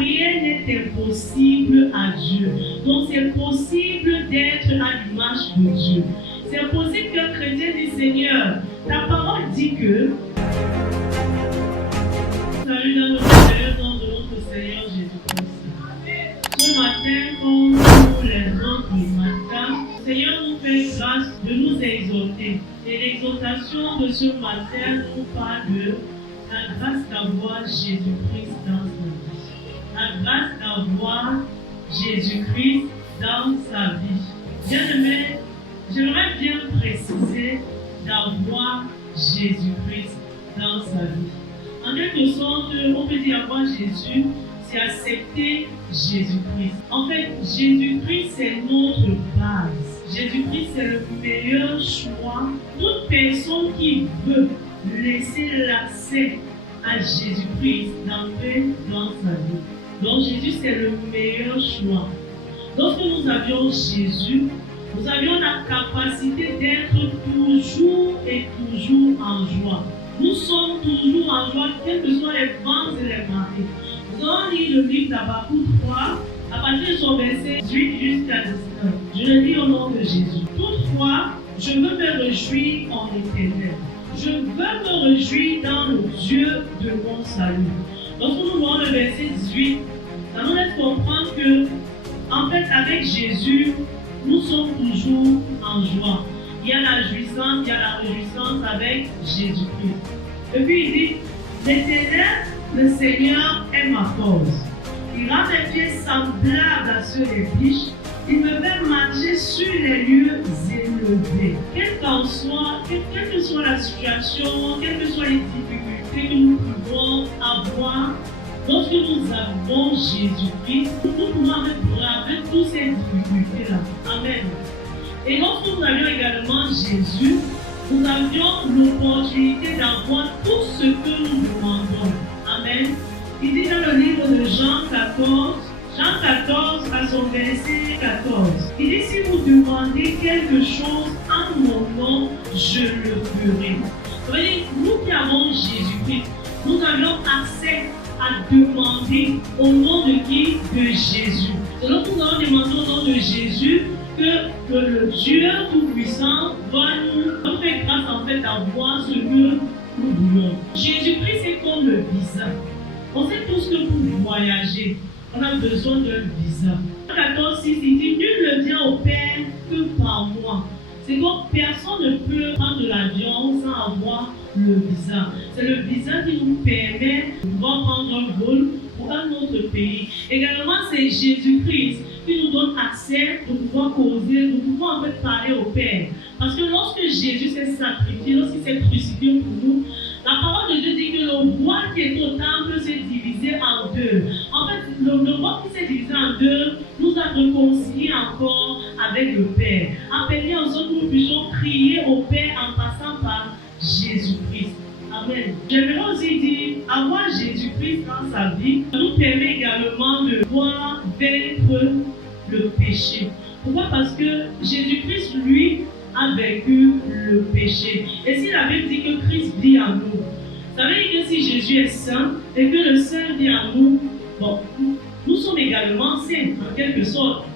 rien n'est impossible à Dieu. Donc c'est possible d'être à l'image de Dieu. C'est possible qu'un chrétien dise Seigneur, ta parole dit que. Salut dans notre Seigneur, dans notre Seigneur Jésus-Christ. Ce matin, comme tous les autres matins, le Seigneur nous fait grâce de nous exhorter. Et l'exhortation de ce matin nous parle de la grâce d'avoir Jésus-Christ dans sa vie. La grâce d'avoir Jésus-Christ dans sa vie. Bien-aimé, j'aimerais bien préciser d'avoir Jésus-Christ dans sa vie. En quelque sorte, on peut dire avoir Jésus, c'est accepter Jésus-Christ. En fait, Jésus-Christ, c'est notre base. Jésus-Christ, c'est le meilleur choix. Toute personne qui veut laisser l'accès à Jésus-Christ d'entrer dans sa vie. Donc Jésus, c'est le meilleur choix. Lorsque nous avions Jésus, nous avions la capacité d'être toujours et toujours en joie. Nous sommes toujours en joie, quels que soient les vents et les marées. Nous allons lire le livre d'Habakkuk 3, à partir de son verset 18 jusqu'à 19. Je le lis au nom de Jésus. Toutefois, je veux me réjouir en l'Éternel. Je veux me réjouir dans le Dieu de mon salut. Lorsque nous voyons le verset 18, ça nous laisse comprendre que, en fait, avec Jésus, nous sommes toujours en joie. Il y a la jouissance, il y a la réjouissance avec Jésus-Christ. Et puis il dit, l'Éternel, le Seigneur est ma cause. Il rend mes pieds semblables à ceux des biches. Il me fait marcher sur les lieux élevés. Quelle que soit la situation, quelles que soient les difficultés que nous pouvons avoir, lorsque nous avons Jésus-Christ, nous pouvons braver toutes ces difficultés-là. Amen. Et lorsque nous avions également Jésus, nous avions l'opportunité d'avoir tout ce que nous demandons. Amen. Il dit dans le livre de Jean 14 à son verset 14, il dit si vous demandez quelque chose en mon nom, je le ferai. Ça veut dire, nous qui avons Jésus-Christ, nous avions accès à demander au nom de qui? De Jésus. Et lorsque nous allons demander au nom de Jésus, que le Dieu Tout-Puissant va nous faire grâce en fait d'avoir ce que nous voulons. Jésus-Christ est comme le visa. On sait tous que pour voyager, on a besoin d'un visa. 14, 6, il dit, nul ne vient au Père que par moi. C'est donc personne ne peut prendre l'avion sans avoir le visa. C'est le visa qui nous permet de pouvoir prendre un vol pour un autre pays. Également, c'est Jésus-Christ qui nous donne accès de pouvoir causer, de pouvoir en fait parler au Père. Parce que lorsque Jésus s'est sacrifié, lorsqu'il s'est crucifié pour nous, la parole de Dieu dit que le roi qui est au temple s'est divisé en deux. En fait, le roi qui s'est divisé en deux nous a réconciliés encore avec le Père, a permis en sorte que nous puissions crier au Père en passant par Jésus-Christ. Amen. J'aimerais aussi dire, avoir Jésus-Christ dans sa vie nous permet également de pouvoir vaincre le péché. Pourquoi? Parce que Jésus-Christ, lui, a vaincu le péché. Et si la Bible dit que Christ vit en nous, ça veut dire que si Jésus est saint et que le Saint vit en nous, bon, nous sommes également saints, en quelque sorte.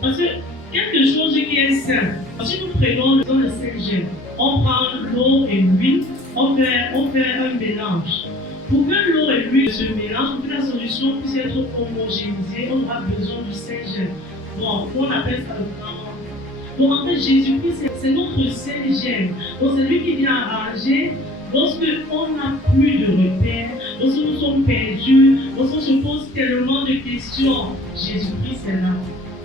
Parce que quelque chose qui est saint, si nous prenons le Saint-Gène, on prend l'eau et l'huile, on fait un mélange. Pour que l'eau et l'huile se mélangent, pour que la solution puisse être homogénéisée, on aura besoin du Saint-Gène. Bon, on appelle ça le grand. Donc en fait, Jésus-Christ, c'est notre Saint-Gène. Donc c'est lui qui vient arranger lorsque on n'a plus de repères, lorsque nous sommes perdus, lorsqu'on se pose tellement de questions. Jésus-Christ est là.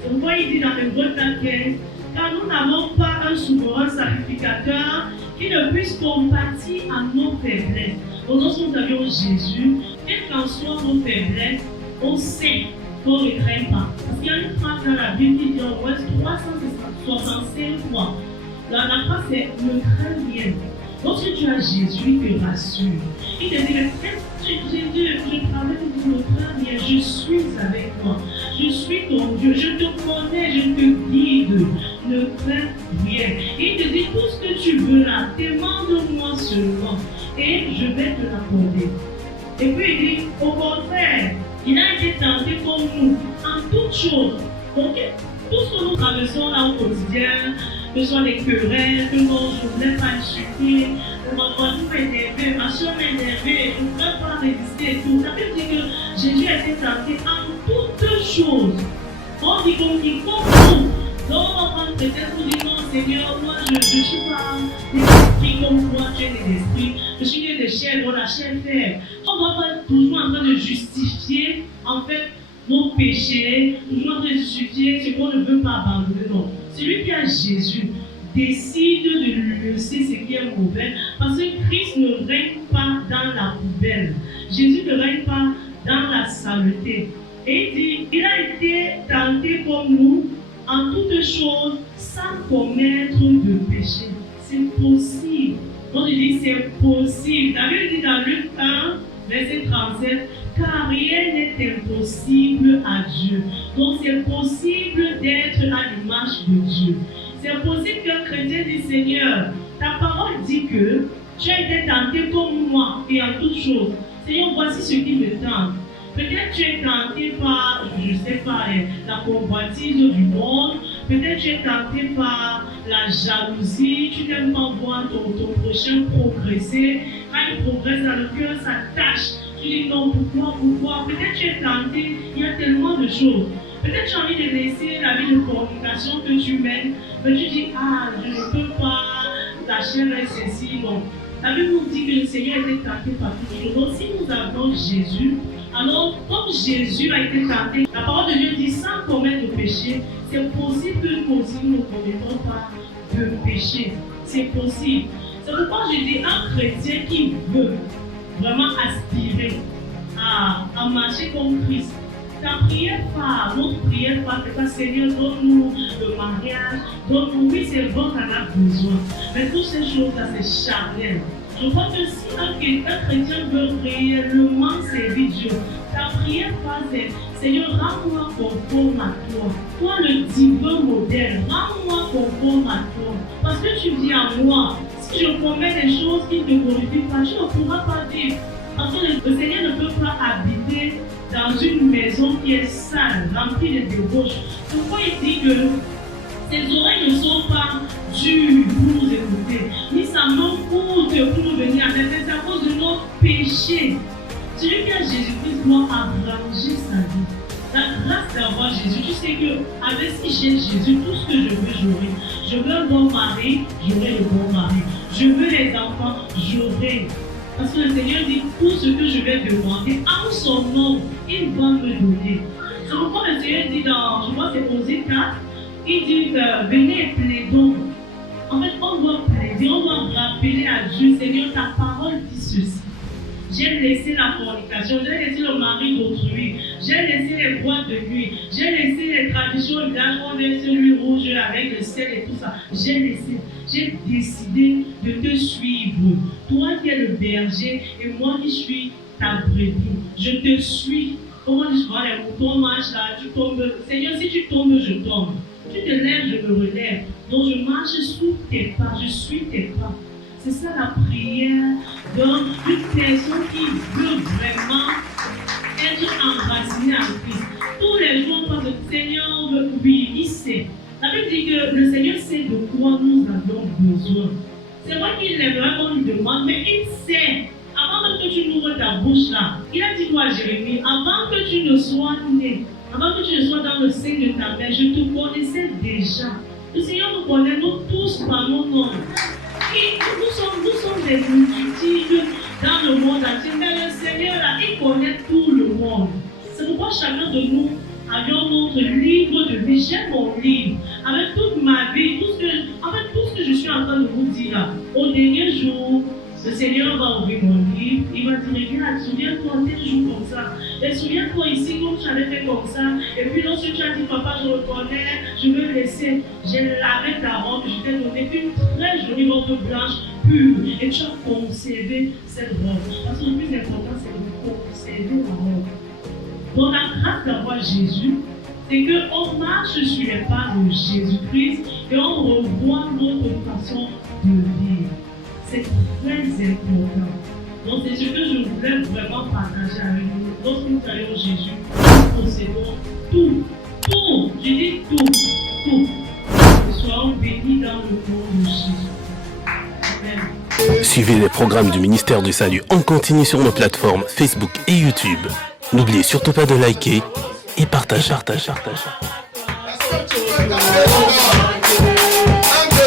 C'est pourquoi il dit dans Hébreux 4:15, car nous n'avons pas un souverain sacrificateur qui ne puisse compatir à nos faiblesses. Donc lorsque nous avions Jésus, quelles qu'en soient nos faiblesses, on sait qu'on ne craint pas. Parce qu'il y a une phrase dans la Bible qui dit en Ouest 365 fois. La phrase c'est ne crains rien. Lorsque tu as Jésus, il te rassure. Il te dit, Jésus, je travaille, ne crains rien, je suis avec toi. Je suis ton Dieu, je te connais, je te guide. Ne crains rien. Il te dit tout ce que tu veux là, demande-moi seulement et je vais te l'accorder. Et puis il dit, au contraire, Il a été tenté comme nous, en toutes choses. Donc, tout ce que nous traversons là au quotidien, que ce soit des querelles, que non, je ne voulais pas insulter, mon voisin m'a énervé, ma soeur m'a énervé, je ne voulais pas résister et tout. Ça veut dire que Jésus a été tenté en toutes choses. On dit comme nous. Donc, on va prendre peut-être pour dire non, Seigneur, moi je ne suis pas des esprits comme toi, tu es des esprits. Je suis né de chair, dont la chair fait. On ne va pas toujours en train de justifier, en fait, nos péchés, toujours en train de justifier ce qu'on ne veut pas abandonner. Non. Celui qui a Jésus décide de laisser ce qui est mauvais, parce que Christ ne règne pas dans la poubelle. Jésus ne règne pas dans la saleté. Et il dit, il a été tenté comme nous, en toutes choses, sans commettre de péché. C'est possible. On dit c'est possible. La Bible dit dans Luc 1, verset 37, car rien n'est impossible à Dieu. Donc c'est possible d'être à l'image de Dieu. C'est possible qu'un chrétien dise, Seigneur, ta parole dit que tu as été tenté comme moi et en toutes choses. Seigneur, voici ce qui me tente. Peut-être tu es tenté par, je ne sais pas, la convoitise du monde. Peut-être tu es tenté par la jalousie. Tu n'aimes pas voir ton prochain progresser. Quand il progresse dans le cœur, ça tâche. Tu dis non, pourquoi? Peut-être tu es tenté. Il y a tellement de choses. Peut-être tu as envie de laisser la vie de fornication que tu mènes. Mais tu dis, ah, je ne peux pas. La chair est ceci. Bon. La Bible nous dit que le Seigneur a été tenté par toutes choses. Donc si nous avons Jésus, alors, comme Jésus a été tenté, la parole de Dieu dit sans commettre de péché, c'est possible que nous aussi ne commettons pas de péché. C'est possible. C'est pourquoi je dis un chrétien qui veut vraiment aspirer à marcher comme Christ. Ta prière phare, notre prière phare, c'est pas Seigneur, donne-nous le mariage, donne-nous, oui, c'est bon, qu'on a besoin. Mais toutes ces choses-là, c'est charnel. Je crois que si un chrétien veut réellement servir Dieu, ta prière phare, c'est Seigneur, rends-moi conforme à toi. Toi, le divin modèle, rends-moi conforme à toi. Parce que tu dis à moi, si je commets des choses qui ne te glorifient pas, tu ne pourras pas vivre. Parce que le Seigneur ne peut pas habiter dans une maison qui est sale, remplie de débauches. Pourquoi il dit que ses oreilles ne sont pas dures pour nous écouter, ni sa main courte pour nous venir à l'aide, c'est à cause de nos péchés. Celui qui a Jésus-Christ doit arranger sa vie. La grâce d'avoir Jésus, tu sais qu'avec si j'ai Jésus, tout ce que je veux, j'aurai. Je veux un bon mari, j'aurai le bon mari. Je veux les enfants, j'aurai. Parce que le Seigneur dit, tout ce que je vais demander en son nom, il va me donner. C'est pourquoi le Seigneur dit dans, je crois que c'est Osée 4, il dit, venez et plaidons. En fait, on doit plaider, on doit rappeler à Dieu, Seigneur, ta parole dit ceci. J'ai laissé la fornication, j'ai laissé le mari d'autrui, j'ai laissé les boîtes de nuit, j'ai laissé les traditions au village, on laisse l'huile rouge avec le sel et tout ça. J'ai laissé, j'ai décidé de te suivre. Toi qui es le berger et moi qui suis ta brebis. Je te suis. Comment tu vois les moutons marchent là, tu tombes. Seigneur, si tu tombes, je tombe. Tu te lèves, je me relève. Donc je marche sous tes pas, je suis tes pas. C'est ça la prière d'une personne qui veut vraiment être enracinée en Christ. Tous les jours, on pense que le Seigneur, oui, il sait. La Bible dit que le Seigneur sait de quoi nous avons besoin. C'est vrai qu'il aimerait qu'on lui demande, mais il sait. Avant même que tu n'ouvres ta bouche là, il a dit quoi à Jérémie, avant que tu ne sois né, avant que tu ne sois dans le sein de ta mère, je te connaissais déjà. Le Seigneur nous connaît, nous tous par nos noms. Nous sommes des multitudes dans le monde entier, mais le Seigneur là, il connaît tout le monde. C'est pourquoi chacun de nous avions notre livre de vie. J'ai mon livre avec toute ma vie, tout ce que je suis en train de vous dire là. Au dernier jour, le Seigneur va ouvrir mon livre, il va dire, regarde, souviens-toi, tel jour comme ça. Et souviens-toi ici, comme tu avais fait comme ça. Et puis lorsque tu as dit, papa, je reconnais, je veux laisser. J'ai lavé ta robe, je t'ai donné une très jolie robe blanche, pure. Et tu as conservé cette robe. Parce que le plus important, c'est de conserver la robe. Donc la grâce d'avoir Jésus, c'est qu'on marche sur les pas de Jésus-Christ et on revoit notre façon de vivre. C'est très important. Donc c'est ce que je voulais vraiment partager avec vous. lorsque nous croyons en Jésus, nous possédons tout. Tout. Je dis tout. Tout. Nous soyons bénis dans le nom de Jésus. Amen. Suivez les programmes du ministère du Salut en continu sur nos plateformes Facebook et YouTube. N'oubliez surtout pas de liker et partager.